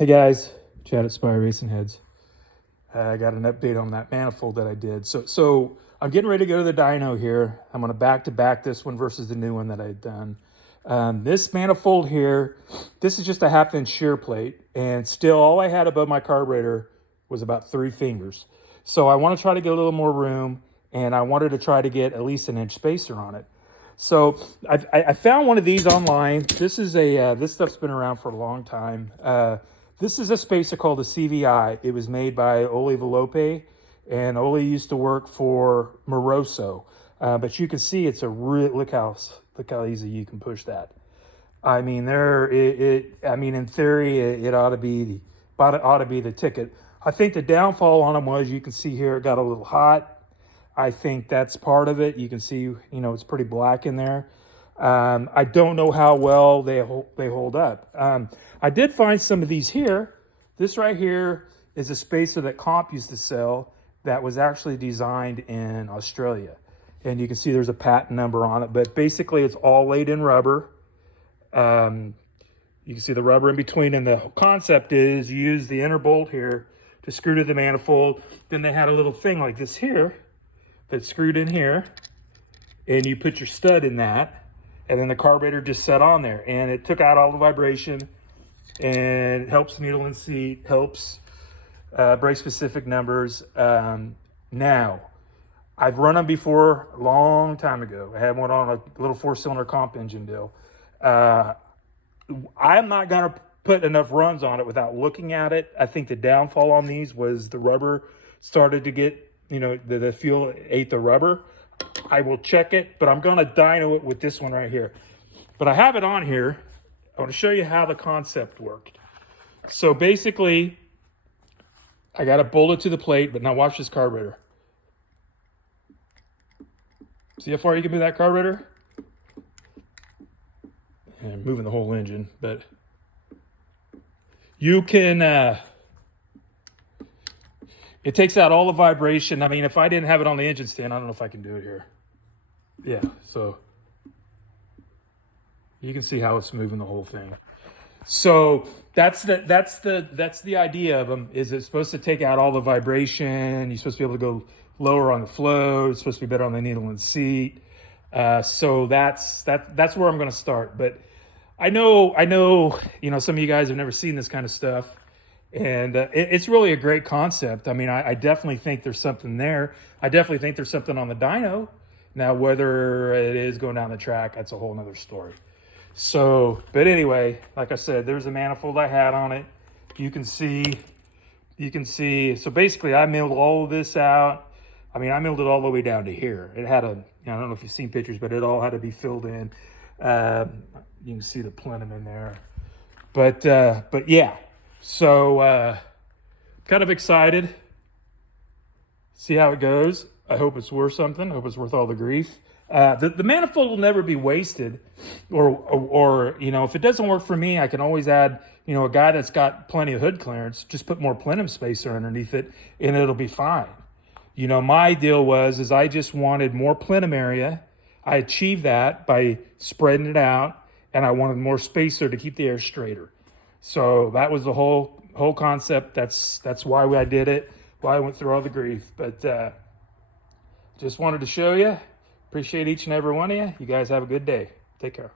Hey guys, Chad at Spire Racing Heads. I got an update on that manifold that I did. So I'm getting ready to go to the dyno here. I'm going to back this one versus the new one that I had done. This manifold here, this is just a 1/2 inch shear plate, and still all I had above my carburetor was about 3 fingers. So I want to try to get a little more room, and I wanted to try to get at least an inch spacer on it. So I found one of these online. This is this stuff's been around for a long time. This is a spacer called a CVI. It was made by Ole Velope, and Ole used to work for Moroso. But you can see it's a real look how easy you can push that. I mean, in theory, it ought to be the ticket. I think the downfall on them was, you can see here, it got a little hot. I think that's part of it. You can see, it's pretty black in there. I don't know how well they hold up. I did find some of these here. This right here is a spacer that Comp used to sell that was actually designed in Australia. And you can see there's a patent number on it, but basically it's all laid in rubber. You can see the rubber in between, and the concept is you use the inner bolt here to screw to the manifold. Then they had a little thing like this here that's screwed in here, and you put your stud in that, and then the carburetor just set on there, and it took out all the vibration, and it helps needle and seat, helps brake specific numbers. Now, I've run them before a long time ago. I had one on a little 4-cylinder Comp engine deal. I'm not going to put enough runs on it without looking at it. I think the downfall on these was the rubber started to get, the fuel ate the rubber. I will check it, but I'm going to dyno it with this one right here. But I have it on here. I want to show you how the concept worked. So basically, I got a bullet to the plate, but now watch this carburetor. See how far you can move that carburetor? And I'm moving the whole engine, but you can, it takes out all the vibration. I mean, if I didn't have it on the engine stand, I don't know if I can do it here. Yeah, so you can see how it's moving the whole thing. So that's the idea of them. Is it's supposed to take out all the vibration. You're supposed to be able to go lower on the flow. It's supposed to be better on the needle and seat. So that's where I'm going to start. But I know, some of you guys have never seen this kind of stuff, and it's really a great concept. I mean, I definitely think there's something there. I definitely think there's something on the dyno. Now, whether it is going down the track, that's a whole nother story. So, but anyway, like I said, there's a manifold I had on it. You can see, so basically I milled all of this out. I mean, I milled it all the way down to here. It had I don't know if you've seen pictures, but it all had to be filled in. You can see the plenum in there. But yeah, so kind of excited. See how it goes. I hope it's worth something. I hope it's worth all the grief. The manifold will never be wasted, or if it doesn't work for me, I can always add, a guy that's got plenty of hood clearance, just put more plenum spacer underneath it, and it'll be fine. My deal is I just wanted more plenum area. I achieved that by spreading it out, and I wanted more spacer to keep the air straighter. So that was the whole concept. That's why I did it, why I went through all the grief. But just wanted to show you. Appreciate each and every one of you. You guys have a good day. Take care.